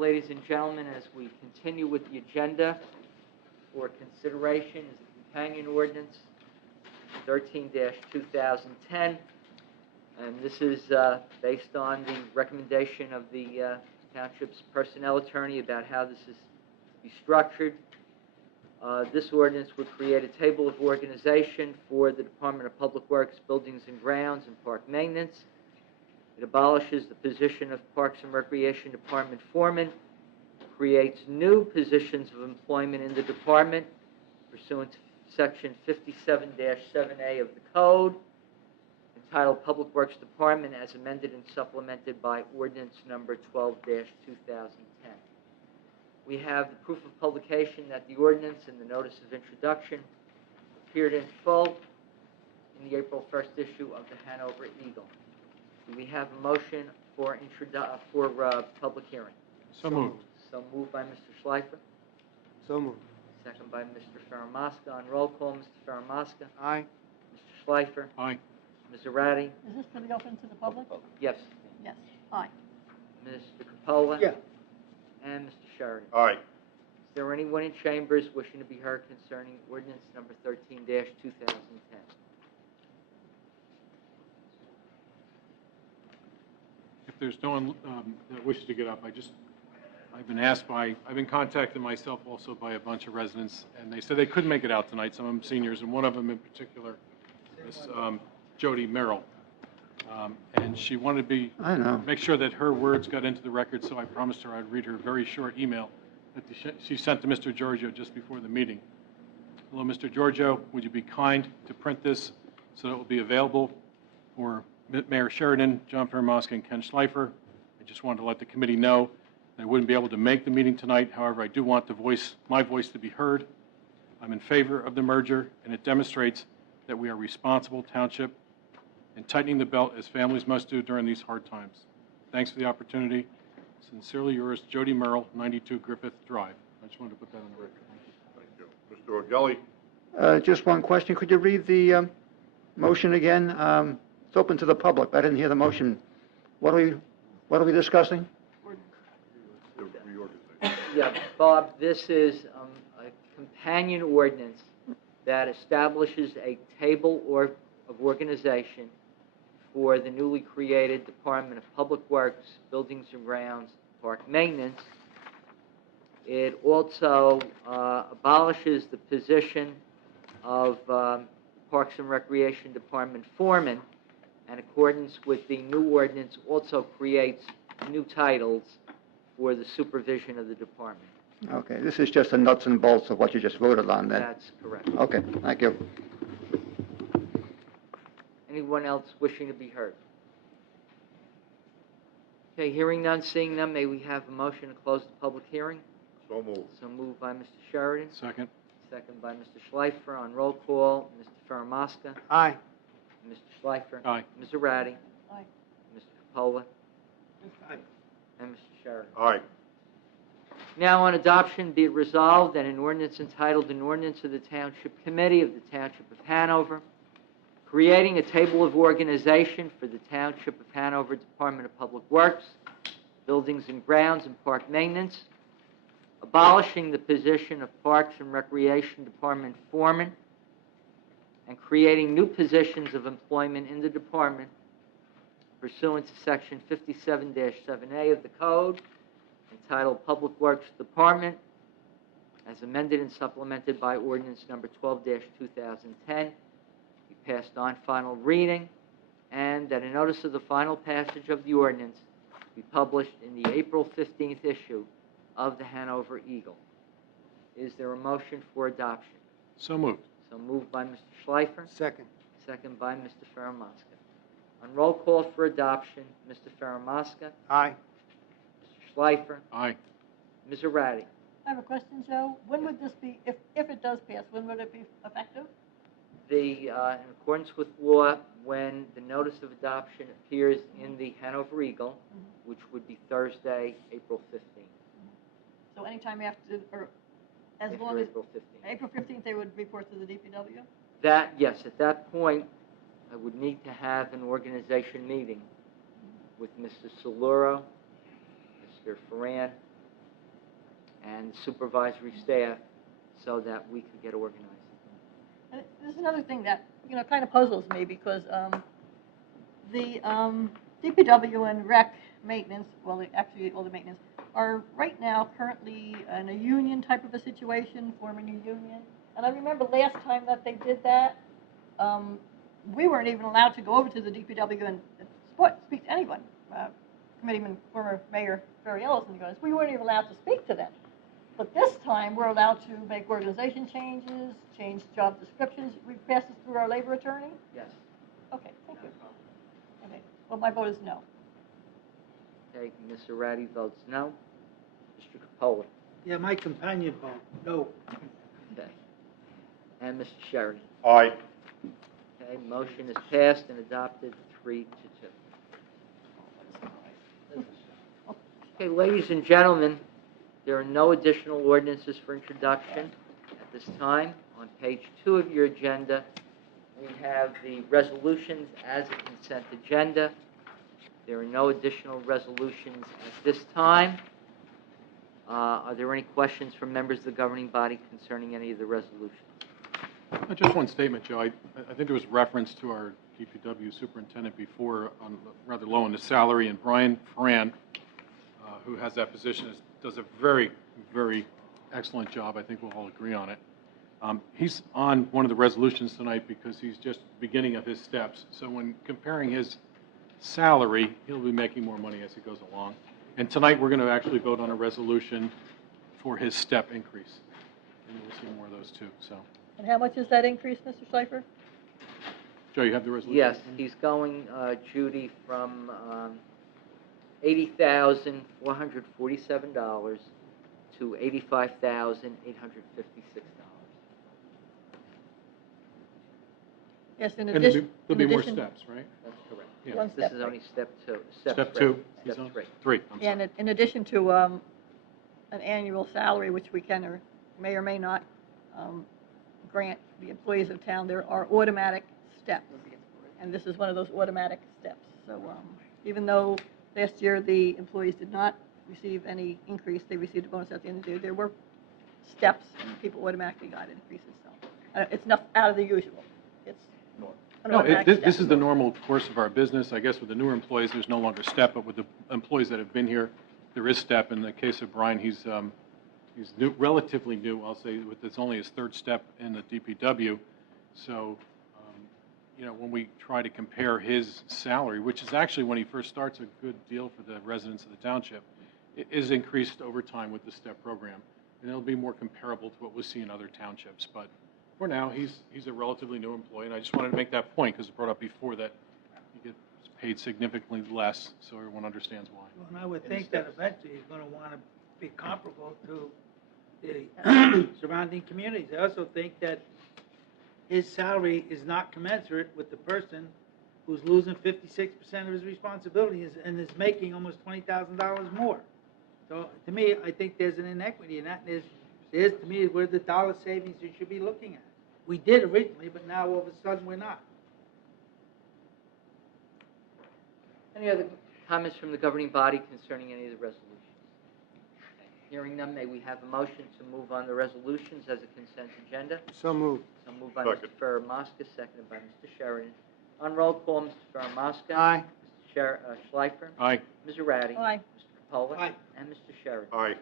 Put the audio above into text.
ladies and gentlemen, as we continue with the agenda for consideration is the companion ordinance 13-2010, and this is based on the recommendation of the Township's personnel attorney about how this is to be structured. This ordinance would create a table of organization for the Department of Public Works, Buildings and Grounds, and Park Maintenance. It abolishes the position of Parks and Recreation Department foreman, creates new positions of employment in the department pursuant to Section 57-7A of the Code, entitled Public Works Department, as amended and supplemented by Ordinance Number 12-2010. We have the proof of publication that the ordinance and the notice of introduction appeared in full in the April 1st issue of the Hanover Eagle. Do we have a motion for public hearing? So moved. So moved by Mr. Schleifer. So moved. Second by Mr. Faramasca. On roll call, Mr. Faramasca. Aye. Mr. Schleifer. Aye. Ms. Zarate. Is this to be open to the public? Yes. Yes. Aye. Mr. Coppola. Yeah. And Mr. Sheridan. Aye. Is there anyone in chambers wishing to be heard concerning ordinance number 13-2010? If there's no one that wishes to get up, I've been contacted myself also by a bunch of residents, and they said they couldn't make it out tonight, some of them seniors, and one of them in particular, Miss Jody Merrill. And she wanted to make sure that her words got into the record, so I promised her I'd read her very short email that she sent to Mr. Giorgio just before the meeting. Hello, Mr. Giorgio, would you be kind to print this so that it will be available for Mayor Sheridan, John Faramasca, and Ken Schleifer? I just wanted to let the committee know that I wouldn't be able to make the meeting tonight. However, I do want my voice to be heard. I'm in favor of the merger, and it demonstrates that we are a responsible township and tightening the belt as families must do during these hard times. Thanks for the opportunity. Sincerely yours, Jody Merrill, 92 Griffith Drive. I just wanted to put that on the record. Thank you. Mr. Orgelli. Just one question. Could you read the motion again? It's open to the public. I didn't hear the motion. What are we discussing? The reorganization. Yeah, Bob, this is a companion ordinance that establishes a table of organization for the newly created Department of Public Works, Buildings and Grounds, Park Maintenance. It also abolishes the position of Parks and Recreation Department foreman, and in accordance with the new ordinance, also creates new titles for the supervision of the department. Okay, this is just the nuts and bolts of what you just voted on then. That's correct. Okay, thank you. Anyone else wishing to be heard? Okay, hearing none, seeing none, may we have a motion to close the public hearing? So moved. So moved by Mr. Sheridan. Second. Second by Mr. Schleifer. On roll call, Mr. Faramasca. Aye. Mr. Schleifer. Aye. Ms. Zarate. Aye. Mr. Coppola. Aye. And Mr. Sheridan. Aye. Now on adoption, be it resolved that an ordinance entitled An Ordinance of the Township Committee of the Township of Hanover, creating a table of organization for the Township of Hanover Department of Public Works, Buildings and Grounds, and Park Maintenance, abolishing the position of Parks and Recreation Department foreman, and creating new positions of employment in the department pursuant to Section 57-7A of the Code, entitled Public Works Department, as amended and supplemented by Ordinance Number 12-2010, be passed on final reading, and that a notice of the final passage of the ordinance be published in the April 15th issue of the Hanover Eagle. Is there a motion for adoption? So moved. So moved by Mr. Schleifer. Second. Second by Mr. Faramasca. On roll call for adoption, Mr. Faramasca. Aye. Mr. Schleifer. Aye. Ms. Zarate. I have a question, Joe. When would this be, if it does pass, when would it be effective? In accordance with law, when the notice of adoption appears in the Hanover Eagle, which would be Thursday, April 15th. So anytime after, or as After long as April 15th. April 15th, they would report to the DPW? That, yes, at that point, I would need to have an organization meeting with Mr. Soluro, Mr. Ferran, and supervisory staff so that we could get organized. And there's another thing that, kind of puzzles me, because the DPW and rec maintenance, well, actually all the maintenance, are right now currently in a union type of a situation, forming a union. And I remember last time that they did that, we weren't even allowed to go over to the DPW and speak to anyone. Committeeman, former Mayor Barry Ellison goes, we weren't even allowed to speak to them. But this time, we're allowed to make organization changes, change job descriptions. We pass this through our labor attorney? Yes. Okay, thank you. Okay, well, my vote is no. Okay, Mr. Ratty votes no. Mr. Capola? Yeah, my companion vote, no. Okay. And Mr. Sheridan? Aye. Okay, motion is passed and adopted 3-2. Okay, ladies and gentlemen, there are no additional ordinances for introduction at this time. On page 2 of your agenda, we have the resolutions as a consent agenda. There are no additional resolutions at this time. Are there any questions from members of the governing body concerning any of the resolutions? Just one statement, Joe. I think there was reference to our DPW superintendent before, on rather low on the salary, and Brian Ferran, who has that position, does a very, very excellent job. I think we'll all agree on it. He's on one of the resolutions tonight because he's just beginning of his steps. So when comparing his salary, he'll be making more money as he goes along. And tonight we're going to actually vote on a resolution for his step increase. And we'll see more of those too. So, And how much is that increase, Mr. Schleifer? Joe, you have the resolution? Yes, he's going, Judy, from $80,447 to $85,856. Yes, in And addition. there'll be more in addition- steps, right? That's correct. Yeah. One This step, is only right. step 2. Step 2? He's Step on? 3. 3, I'm Yeah, sorry. and in addition to an annual salary, which we can or may not grant the employees of town, there are automatic steps. And this is one of those automatic steps. So even though last year the employees did not receive any increase, they received a bonus at the end of the year, there were steps and people automatically got increases. So it's not out of the usual. It's an No, automatic this step. is the normal course of our business. I guess with the newer employees, there's no longer step, but with the employees that have been here, there is step. In the case of Brian, he's new, relatively new, I'll say, it's only his 3rd step in the DPW. So, when we try to compare his salary, which is actually, when he first starts, a good deal for the residents of the township, it is increased over time with the step program. And it'll be more comparable to what we see in other townships. But for now, he's a relatively new employee, and I just wanted to make that point because it brought up before that he gets paid significantly less, so everyone understands why. Well, and I would think that eventually he's going to want to be comparable to the surrounding communities. I also think that his salary is not commensurate with the person who's losing 56% of his responsibilities and is making almost $20,000 more. So to me, I think there's an inequity, and that is to me where the dollar savings you should be looking at. We did originally, but now all of a sudden we're not. Any other comments from the governing body concerning any of the resolutions? Okay. Hearing none, may we have a motion to move on the resolutions as a consent agenda? So moved. So moved by Second. Mr. Ferramaska, seconded by Mr. Sheridan. On roll call, Mr. Ferramaska. Aye. Mr. Schleifer. Aye. Ms. Ratty. Aye. Mr. Capola. Aye. And Mr. Sheridan. Aye.